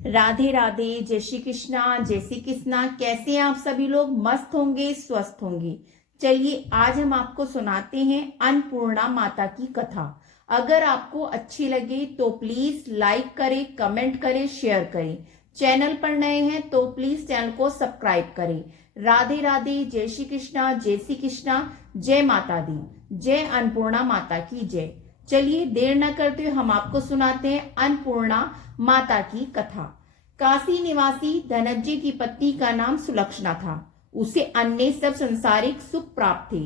राधे राधे, जय श्री कृष्णा, जय श्री कृष्णा। कैसे हैं आप सभी लोग? मस्त होंगे, स्वस्थ होंगे। चलिए आज हम आपको सुनाते हैं अन्नपूर्णा माता की कथा। अगर आपको अच्छी लगे तो प्लीज लाइक करें, कमेंट करें, शेयर करें। चैनल पर नए हैं तो प्लीज चैनल को सब्सक्राइब करें। राधे राधे, जय श्री कृष्णा, जय श्री कृष्णा, जय माता दी, जय अन्नपूर्णा माता की जय। चलिए देर न करते हुए हम आपको सुनाते हैं अन्नपूर्णा माता की कथा। काशी निवासी धनंजय की पत्नी का नाम सुलक्षणा था। उसे अन्य सब संसारिक सुख प्राप्त थे,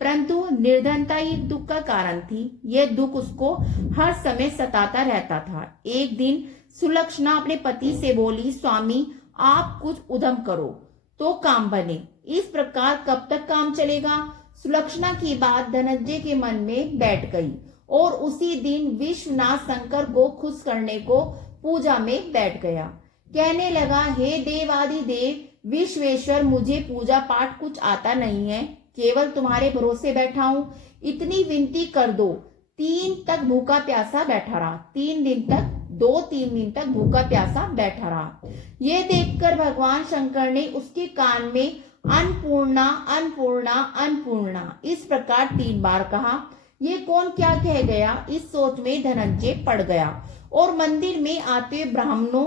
परंतु निर्धनता एक दुख का कारण थी। यह दुख उसको हर समय सताता रहता था। एक दिन सुलक्षणा अपने पति से बोली, स्वामी आप कुछ उद्यम करो तो काम बने। इस प्रकार कब तक काम चलेगा? सुलक्षणा की बात धनंजय के मन में बैठ गई और उसी दिन विश्वनाथ शंकर को खुश करने को पूजा में बैठ गया। कहने लगा, हे देवादि देव विश्वेश्वर, मुझे पूजा पाठ कुछ आता नहीं है, केवल तुम्हारे भरोसे बैठा हूं। इतनी विनती कर दो। 3 तक भूखा प्यासा बैठा रहा। 3 दिन तक भूखा प्यासा बैठा रहा। यह देखकर भगवान शंकर ने उसके कान में अन्नपूर्णा अन्नपूर्णा अन्नपूर्णा इस प्रकार 3 बार कहा। ये कौन क्या कह गया, इस सोच में धनंजय पड़ गया और मंदिर में आते हुए ब्राह्मणों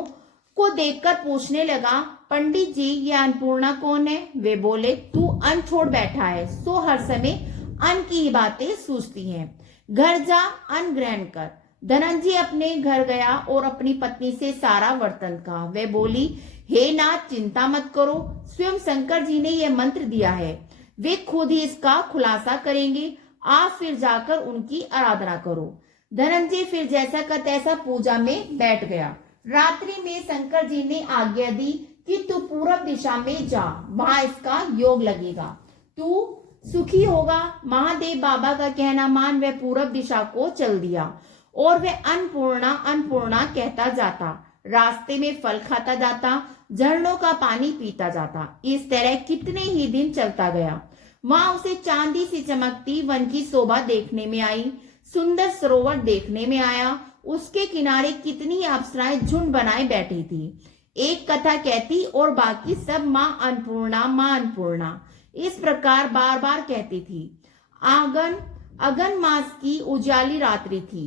को देखकर पूछने लगा, पंडित जी ये अन्नपूर्णा कौन है? वे बोले, तू अन्न छोड़ बैठा है, सो हर समय अन्न की ही बातें सूझती हैं। घर जा, अन्न ग्रहण कर। धनंजय अपने घर गया और अपनी पत्नी से सारा वर्तन कहा। वे बोली, हे नाथ चिंता मत करो, स्वयं शंकर जी ने यह मंत्र दिया है, वे खुद ही इसका खुलासा करेंगे। आप फिर जाकर उनकी आराधना करो। धनंजय फिर जैसा का तैसा पूजा में बैठ गया। रात्रि में शंकर जी ने आज्ञा दी कि तू पूर्व दिशा में जा, वहां इसका योग लगेगा, तू सुखी होगा। महादेव बाबा का कहना मान वह पूर्व दिशा को चल दिया और वह अन्नपूर्णा अन्नपूर्णा कहता जाता। रास्ते में फल खाता जाता, झरनों का पानी पीता जाता। इस तरह कितने ही दिन चलता गया। वहां उसे चांदी सी चमकती वन की शोभा देखने में आई, सुंदर सरोवर देखने में आया। उसके किनारे कितनी अप्सराएं झुंड बनाए बैठी थी। एक कथा कहती और बाकी सब मां अन्नपूर्णा इस प्रकार बार बार कहती थी। अगन मास की उजाली रात्रि थी।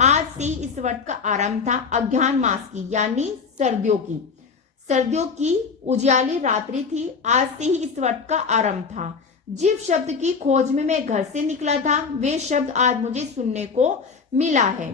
आज से इस वट का आरंभ था। अज्ञान मास की यानी सर्दियों की उजाली रात्रि थी। आज से ही इस वट का आरंभ था। जिस शब्द की खोज में मैं घर से निकला था, वे शब्द आज मुझे सुनने को मिला है।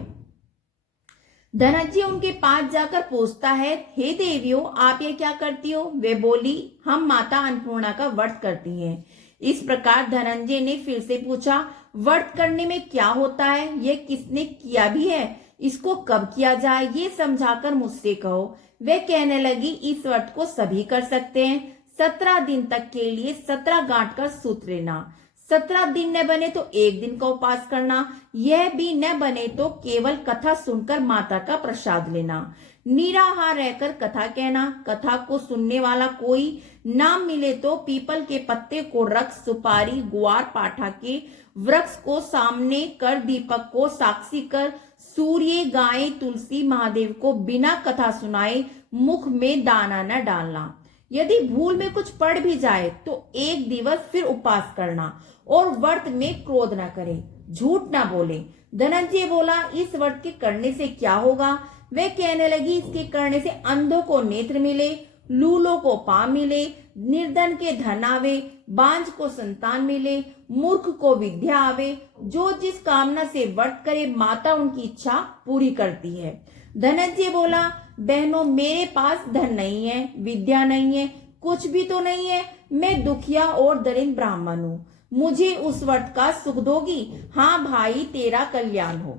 धनंजय उनके पास जाकर पूछता है, हे देवियों आप ये क्या करती हो? वे बोली, हम माता अन्नपूर्णा का व्रत करती हैं। इस प्रकार धनंजय ने फिर से पूछा, व्रत करने में क्या होता है? यह किसने किया भी है? इसको कब किया जाए ये समझाकर मुझसे कहो। वे कहने लगी, इस व्रत को सभी कर सकते हैं। 17 दिन तक के लिए 17 गांठ का सूत्र लेना। 17 दिन न बने तो 1 दिन का उपवास करना। यह भी न बने तो केवल कथा सुनकर माता का प्रसाद लेना। निराहार रहकर कथा कहना। कथा को सुनने वाला कोई ना मिले तो पीपल के पत्ते को रख, सुपारी गुआर पाठा के वृक्ष को सामने कर, दीपक को साक्षी कर, सूर्य गाय तुलसी महादेव को बिना कथा सुनाए मुख में दाना न डालना। यदि भूल में कुछ पड़ भी जाए तो 1 दिवस फिर उपवास करना और व्रत में क्रोध न करे, झूठ न बोले। धनंजय बोला, इस व्रत के करने से क्या होगा? वे कहने लगी, इसके करने से अंधों को नेत्र मिले, लूलों को पांव मिले, निर्धन के धन आवे, बांझ को संतान मिले, मूर्ख को विद्या आवे। जो जिस कामना से व्रत करे माता उनकी इच्छा पूरी करती है। धनंजय बोला, बहनों मेरे पास धन नहीं है, विद्या नहीं है, कुछ भी तो नहीं है। मैं दुखिया और दरिद्र ब्राह्मण हूँ, मुझे उस व्रत का सुख दोगी? हाँ भाई तेरा कल्याण हो,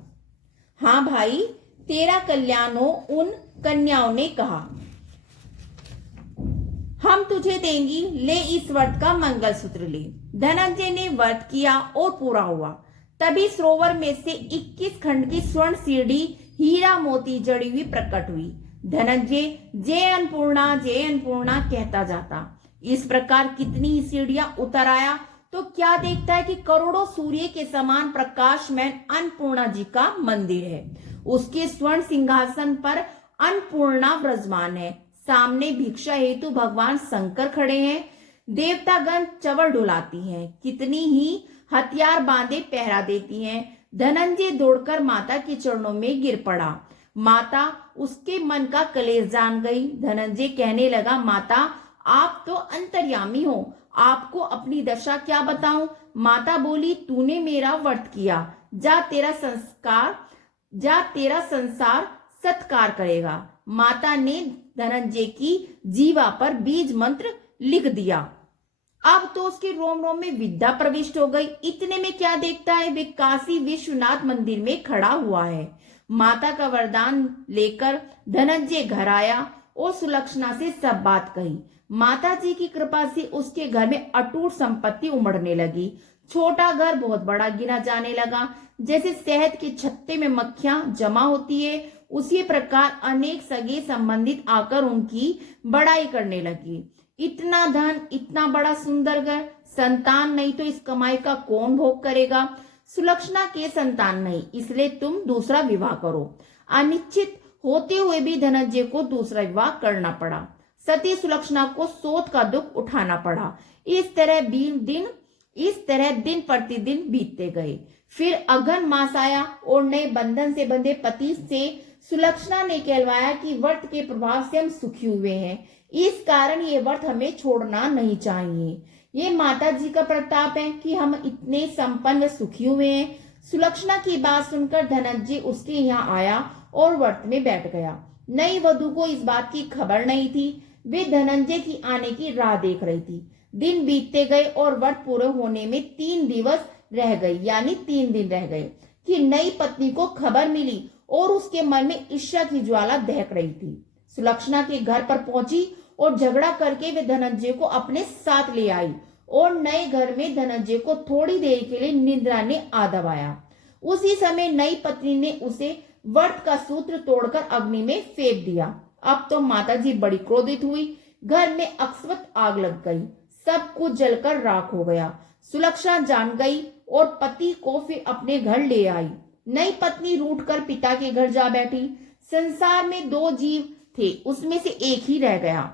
हाँ भाई तेरा कल्याण हो। उन कन्याओं ने कहा, हम तुझे देंगी, ले इस व्रत का मंगलसूत्र ले। धनंजय ने व्रत किया और पूरा हुआ। तभी सरोवर में से 21 खंड की स्वर्ण सीढ़ी हीरा मोती जड़ी हुई प्रकट हुई। धनंजय जय अन्नपूर्णा कहता जाता। इस प्रकार कितनी सीढ़ियां उतर आया तो क्या देखता है कि करोड़ों सूर्य के समान प्रकाशमय अन्नपूर्णा जी का मंदिर है। उसके स्वर्ण सिंहासन पर अन्नपूर्णा विराजमान है। सामने भिक्षा हेतु भगवान शंकर खड़े हैं। देवतागण चवर डुलाती हैं। कितनी ही हथियार बांधे पहरा देती हैं। धनंजय दौड़कर माता के चरणों में गिर पड़ा। माता उसके मन का कलेश जान गई। धनंजय कहने लगा, माता आप तो अंतर्यामी हो, आपको अपनी दशा क्या बताऊं। माता बोली, तूने मेरा व्रत किया, जा तेरा संसार सत्कार करेगा। माता ने धनंजय की जीवा पर बीज मंत्र लिख दिया। अब तो उसके रोम रोम में विद्या प्रविष्ट हो गई। इतने में क्या देखता है, वे काशी विश्वनाथ मंदिर में खड़ा हुआ है। माता का वरदान लेकर धनंजय घर आया और सुलक्षणा से सब बात कही। माता जी की कृपा से उसके घर में अटूट संपत्ति उमड़ने लगी। छोटा घर बहुत बड़ा गिना जाने लगा। जैसे शहद के छत्ते में मक्खियां जमा होती है, उसी प्रकार अनेक सगे संबंधित आकर उनकी बड़ाई करने लगी। इतना धन, इतना बड़ा सुंदर घर, संतान नहीं तो इस कमाई का कौन भोग करेगा। सुलक्षणा के संतान नहीं, इसलिए तुम दूसरा विवाह करो। अनिश्चित होते हुए भी धनंजय को दूसरा विवाह करना पड़ा। सती सुलक्षणा को शोध का दुख उठाना पड़ा। इस तरह दिन प्रतिदिन बीतते गए। फिर अघन मास आया और नए बंधन से बंधे पति से सुलक्षणा ने कहलवाया कि व्रत के प्रभाव से हम सुखी हुए हैं, इस कारण ये व्रत हमें छोड़ना नहीं चाहिए। ये माता जी का प्रताप है कि हम इतने संपन्न सुखी हुए हैं। सुलक्षणा की बात सुनकर धनंजय उसके यहाँ आया और व्रत में बैठ गया। नई वधू को इस बात की खबर नहीं थी। वे धनंजय की आने की राह देख रही थी। दिन बीतते गए और व्रत पूरे होने में 3 दिवस रह गए, यानी 3 दिन रह गए कि नई पत्नी को खबर मिली और उसके मन में ईर्ष्या की ज्वाला दहक रही थी। सुलक्षणा के घर पर पहुंची और झगड़ा करके वे धनंजय को अपने साथ ले आई और नए घर में धनंजय को थोड़ी देर के लिए निद्रा ने आ दबाया। उसी समय नई पत्नी ने उसे व्रत का सूत्र तोड़कर अग्नि में फेंक दिया। अब तो माताजी बड़ी क्रोधित हुई। घर में अकस्मात आग लग गई। सब कुछ जलकर राख हो गया। सुलक्षणा जान गई और पति को फिर अपने घर ले आई। नई पत्नी रूठकर पिता के घर जा बैठी। संसार में 2 जीव थे, उसमें से एक ही रह गया।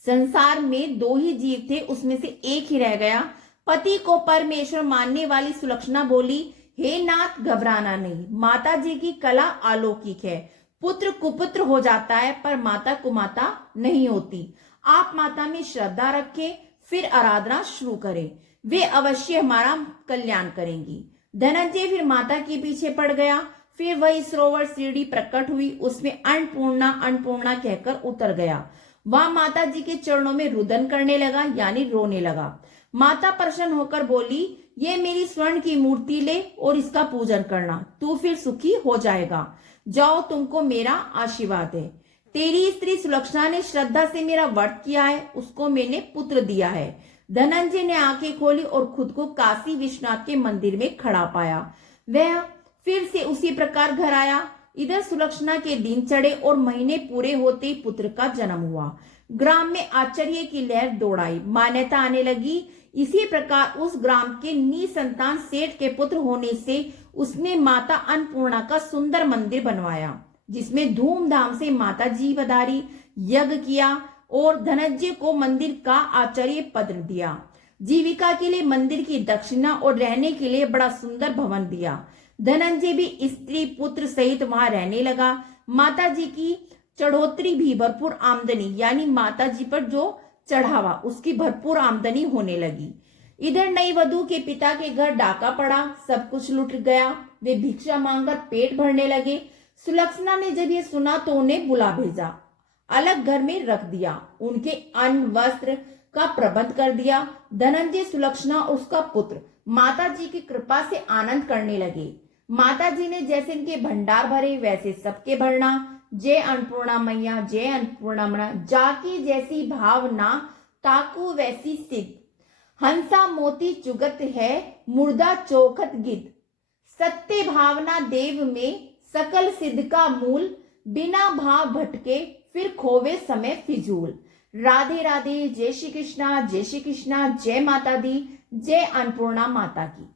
संसार में 2 ही जीव थे, उसमें से एक ही रह गया। पति को परमेश्वर मानने वाली सुलक्षणा बोली, हे नाथ, घबराना नहीं, माता जी की कला अलौकिक है। पुत्र कुपुत्र हो जाता है पर माता कुमाता नहीं होती। आप माता में श्रद्धा रखें, फिर आराधना शुरू करें, वे अवश्य हमारा कल्याण करेंगी। धनंजय फिर माता के पीछे पड़ गया। फिर वही सरोवर सीढ़ी प्रकट हुई, उसमें अन्नपूर्णा अन्नपूर्णा कहकर उतर गया। वह माता जी के चरणों में रुदन करने लगा, यानी रोने लगा। माता प्रसन्न होकर बोली, ये मेरी स्वर्ण की मूर्ति ले और इसका पूजन करना, तू फिर सुखी हो जाएगा। जाओ, तुमको मेरा आशीर्वाद है। तेरी स्त्री सुलक्षणा ने श्रद्धा से मेरा व्रत किया है, उसको मैंने पुत्र दिया है। धनंजय ने आंखें खोली और खुद को काशी विश्वनाथ के मंदिर में खड़ा पाया। वह फिर से उसी प्रकार घर आया। इधर सुलक्षणा के दिन चढ़े और महीने पूरे होते ही पुत्र का जन्म हुआ। ग्राम में आश्चर्य की लहर दौड़ाई। मान्यता आने लगी, इसी प्रकार उस ग्राम के निसंतान सेठ के पुत्र होने से उसने माता अन्नपूर्णा का सुंदर मंदिर बनवाया, जिसमें धूमधाम से माता जी पधारी, यज्ञ किया और धनंजय को मंदिर का आचार्य पद दिया। जीविका के लिए मंदिर की दक्षिणा और रहने के लिए बड़ा सुंदर भवन दिया। धनंजय भी स्त्री पुत्र सहित वहां रहने लगा। माता जी की चढ़ोतरी भी भरपूर आमदनी, यानी माता जी पर जो चढ़ावा, उसकी भरपूर आमदनी होने लगी। इधर नई वधू के पिता के घर डाका पड़ा, सब कुछ लुट गया। वे भिक्षा मांगकर पेट भरने लगे। सुलक्षणा ने जब ये सुना तो उन्हें बुला भेजा, अलग घर में रख दिया, उनके अन्न वस्त्र का प्रबंध कर दिया। धनंजय, सुलक्षणा और उसका पुत्र माता जी की कृपा से आनंद करने लगे। माता जी ने जैसे इनके भंडार भरे वैसे सबके भरना। जय अन्नपूर्णा मैया, जय अन्नपूर्णा मैया, जाकी जैसी भावना ताकू वैसी सिद्ध। हंसा मोती चुगत है, मुर्दा चौखट गिद्ध। सत्य भावना देव में, सकल सिद्ध का मूल। बिना भाव भटके फिर खोवे समय फिजूल। राधे राधे, जय श्री कृष्णा, जय श्री कृष्णा, जय माता दी, जय अन्नपूर्णा माता की।